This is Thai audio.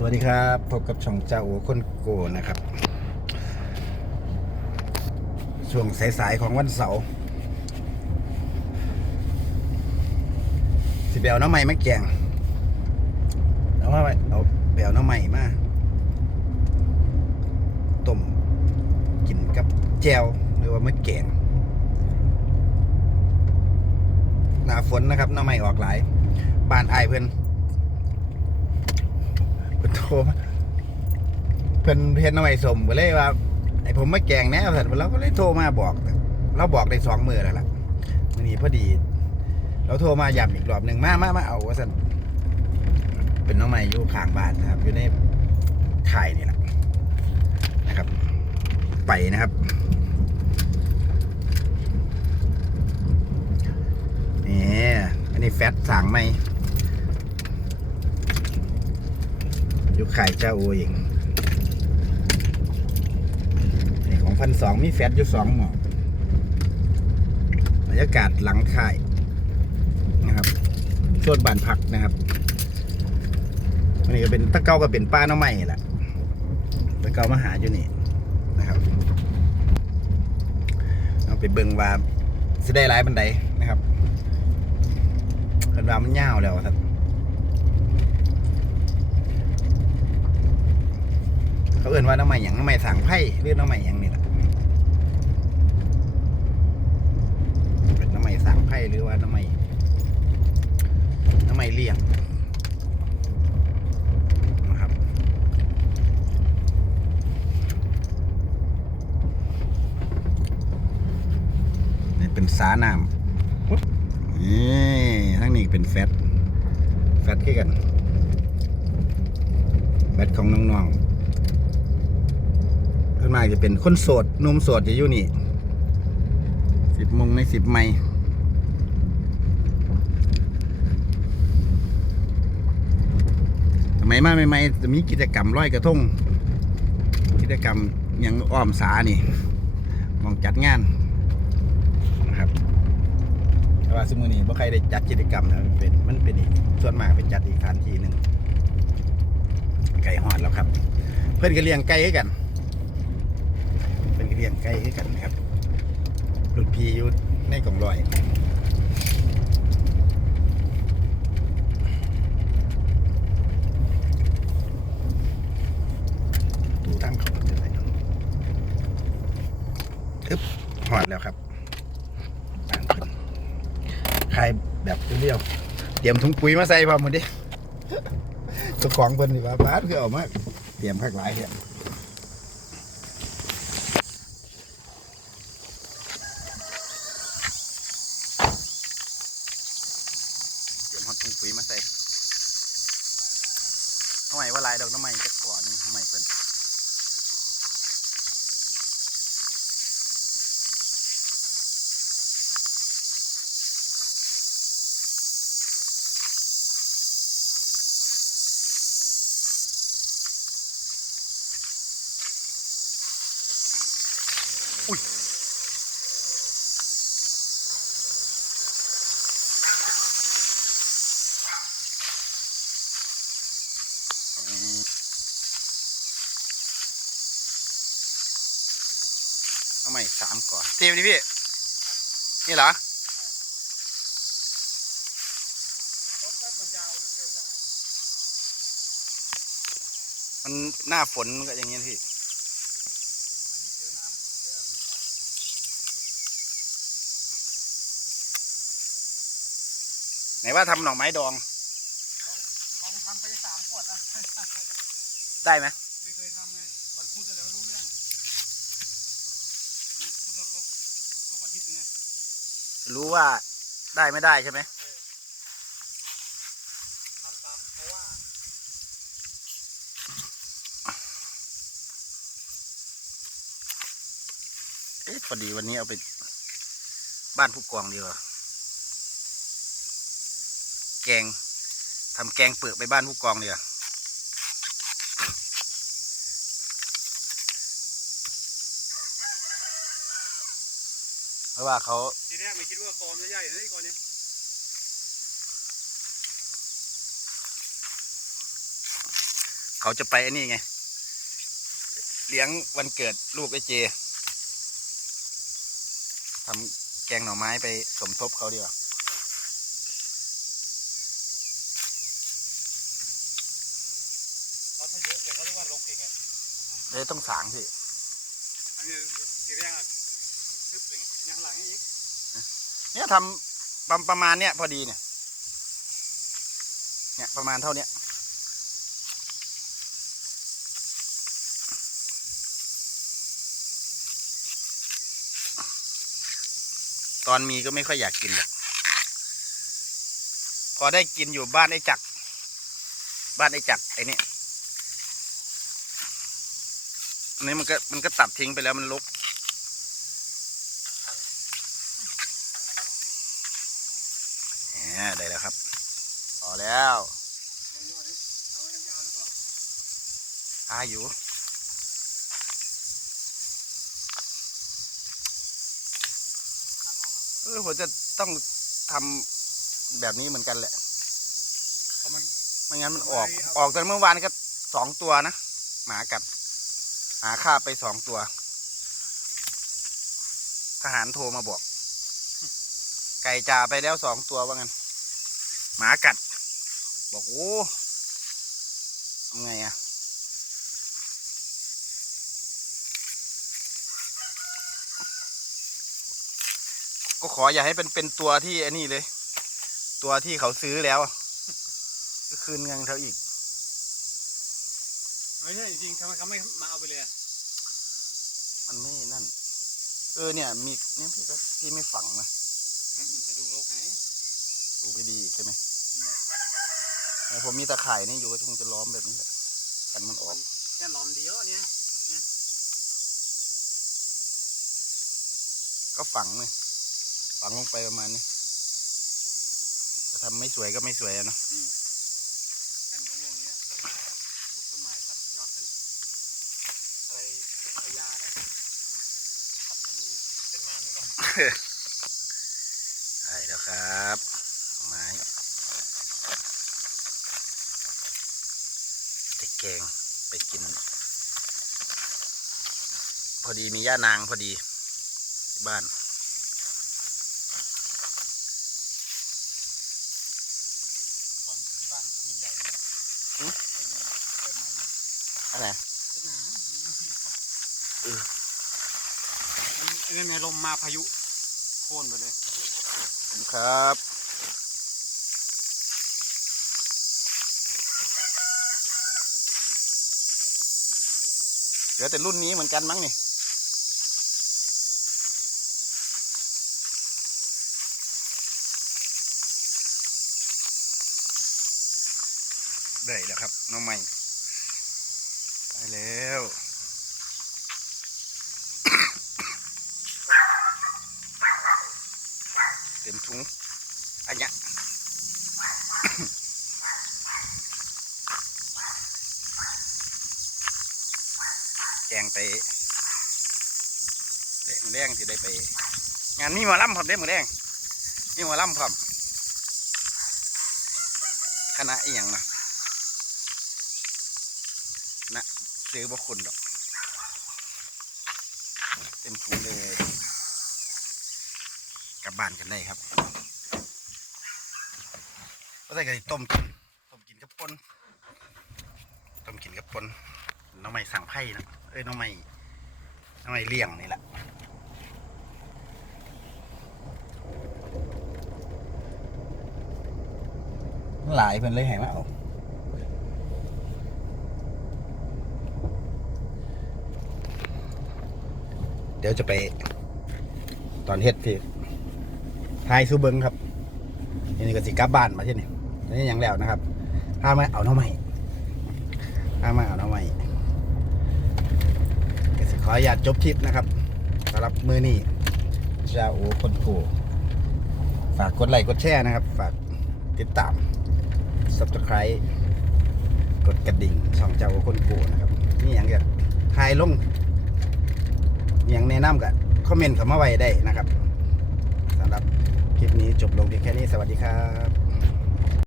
สวัสดีครับพบกับช่องเจ้าโอคนโกนะครับ ช่วงสายๆของวันเสาร์สิเบลน้ำใหม่มาแกงเอามาไว้เอาเบลน้ำใหม่มาต้มกินกับแจวหรือว่ามาแกงหนาฝนนะครับน้ำใหม่ออกหลายบานอายเพื่อน เพิ่นโทรมาเพิ่นเห็นเอาไว้สมก็เลยว่าไอ้ผมมาแกงแน่สัตว์เราก็เลยโทรมาบอก เราบอกได้สองมือแล้วล่ะมือนี้พอดี เราโทรมาย้ำอีกรอบหนึ่งมามามาเอาว่าสันเป็นน้องใหม่อยู่ข้างบ้านนะครับ อยู่ในข่ายนี่แหละนะครับ ไปนะครับ นี่อันนี้แฟตสั่งไหม อยู่ ขายเจ้าโอเองนี่ของพันสองมีแฟตอยู่สองหมอบรรยากาศหลังค่ายนะครับส่วนบานพักนะครับอันนี้ก็เป็นตะเกาก็เป็นป้าน้องใหม่แหละตะเกามาหาอยู่นี่นะครับเอาไปเบิ่งว่าสิได้หลายบันไดนะครับกันว่ามันยาวแล้วครับ เขาเอื่นว่าน้ำใหม่หยังน้ำใหม่สางไพ่หรือน้ำใหม่หยังนี่แหละเป็นน้ำใหม่สางไพ่หรือว่าน้ำใหม่น้ำใหม่เลี่ยงนะครับนี่เป็นสาน้ำนี่ทั้งนี้เป็นแฟตแฟตคือกันแฟตของน้องๆ ขึ้นมากจะเป็นคนโสดนุ่มโสดจะอยู่นี่สิบมงในสิบไมล์สมัยมาใหม่ๆจะมีกิจกรรมร้อยกระทงกิจกรรมอย่างอ้อมสานี่มองจัดงานนะครับแต่ว่าสมือนี้บ่ใครได้จัดกิจกรรมนะมันเป็นมันเป็นอีกส่วนมากเป็นจัดอีกสถานที่หนึ่งไก่หอดแล้วครับ เพื่อนก็เลี้ยงไก่ให้กันียงใกล้ให้กันนะครับรุ่นพีอยู่ในกล่องลอยดูตั้งเขาจะไหนอึ๊บหอดแล้วครับบ้านเพิ่นใครแบบเรียวเตรียมถุงปุ๋ยมาใส่พร้อมหมดดิเจ้าของเพิ่นนี่ว่าบ้านคือเอามาเตรียมข้างหลายเหี้ย เตรียมหอดถุง ปุ๋ยมาใส่ทำไมว่าลายดอกน้ำมันจะก่อหนึ่งทำไมเพิ่น อืมทำไมสามก่อนเตรียมดิพี่ นี่เหรอมันหน้าฝนมันก็อย่างเงี้ยพี่ไหนว่าทำหน่อไม้ดอง ลองทำไปสามขวดนะ ได้ไหมไม่เคยทำไงวันพุธจะแล้วรู้เรื่องวันพุธจะครบครบอาทิตย์ไงรู้ว่าได้ไม่ได้ใช่ไหมทำตามเพราะว่าเอ๊ะพอดีวันนี้เอาไปบ้านผู้กองดีกว่าแกงทำแกงเปลือกไปบ้านผู้กองดีกว่าเพ ราะว่าเขาทีแรกไม่คิดว่ากรจะใหญ่เลยกรนี้เเขาจะไปไอ้นี่ไง เลี้ยงวันเกิดลูกไอ้เจทำแกงหน่อไม้ไปสมทบเขาดีกว่าเขาถ้าเยอะเดี๋ยวเขาจะว่ารกเองไงเลยต้องสางสิอันนี้ทีแรกอะมัน ทึบเลยยังหลังอีกเนี่ยทำประประมาณเนี้ยพอดีเนี่ย เนี่ยประมาณเท่าเนี้ยตอนมีก็ไม่ค่อยอยากกินหรอกพอได้กินอยู่บ้านไอ้จัก บ้านไอ้จักไอ้นี่อันนี้มันก็มันก็ตัดทิ้งไปแล้วมันลก นี่ยได้แล้วครับพอแล้วอาอยู่เออผมจะต้องทำแบบนี้เหมือนกันแหละไม่งั้นมันออกออกแต่เมื่อวานก็สองตัวนะ หมากัด หาค่าไปสองตัว ทหารโทรมาบอก ไก่จ่าไปแล้วสองตัวว่างั้น หมากัด บอกโอ้ทำไงอะก็ขออย่าให้เป็นเป็นตัวที่ไอ้นี่เลย ตัวที่เขาซื้อแล้วอะก็คืนเงินเขาอีกไม่ใช่จริงๆทำไมเขาไม่มาเอาไปเลยอะมันไม่นั่น เออเนี่ย มีเนี่ยพี่ก็พี่ไม่ฝังนะมันจะดูรกไง ดูไม่ดีใช่ไหมเนี่ยผมมีตะข่ายนี่อยู่ก็คงจะล้อมแบบนี้แหละกันมันออกแค่ลอมเดียวเนี่ยก็ฝังเลยฝังลงไปประมาณนี้จะทำไม่สวยก็ไม่สวยอะเนาะแค่ลงๆเนี้ยปลูกต้นไม้ตัดยอดกันอะไรพยาอะไรตัดให้มันเป็นม่านแล้วก็ใช่แล้วครับไม้ จะแกงไปกิน พอดีมีย่านางพอดีที่บ้านก่อนที่บ้านคุณใหญ่ๆเนี่ยหืมเป็นเป็นใหม่นะอะไรเป็นหนามีที่ครับเออมันเรื่องไงลมมาพายุโค่นไปเลยขอบคุณครับ เหลือแต่รุ่นนี้เหมือนกันมั้งนี่ได้แล้วครับน้องใหม่ได้แล้วเต็มถุงอันเนี้ย แกง ไปเด็กแดงที่ได้ไป งานมีหมอลำพร้อมเด้มือแดงมีหมอลำพร้อมคณะเอียงนะคณะซื้อบ่คุณดอก เต็มถุงเลยกลับบ้านกันได้ครับก็ใส่กะทิต้มกินต้มกินกับปนต้มกินกับปนน้องใหม่สั่งไผ่นะ เอ้ยน้องใหม่น้องใหม่เลี้ยงนี่แหละหลายเพิ่นเลยให้มาเอาเดี๋ยวจะไป ตอนเฮ็ดที่ทายซูเบิงครับนนี้ก็สิกลับบ้านมาที่นี่นนี้ยังแล้วนะครับพามาเอาน้องใหม่พามาเอาน้อง ออนุญาตจบคลิปนะครับสำหรับมือนี้จาโอคนโกฝากกดไลค์กดแชร์นะครับ ฝากติดตาม subscribe กดกระดิ่งช่องเจ้าโอคนโกนะครับนี่อย่างเดียวทายลงอย่างแนะนำกับคอมเมนต์เข้ามาไว้ได้นะครับสำหรับคลิปนี้จบลงเพียงแค่นี้สวัสดีครับ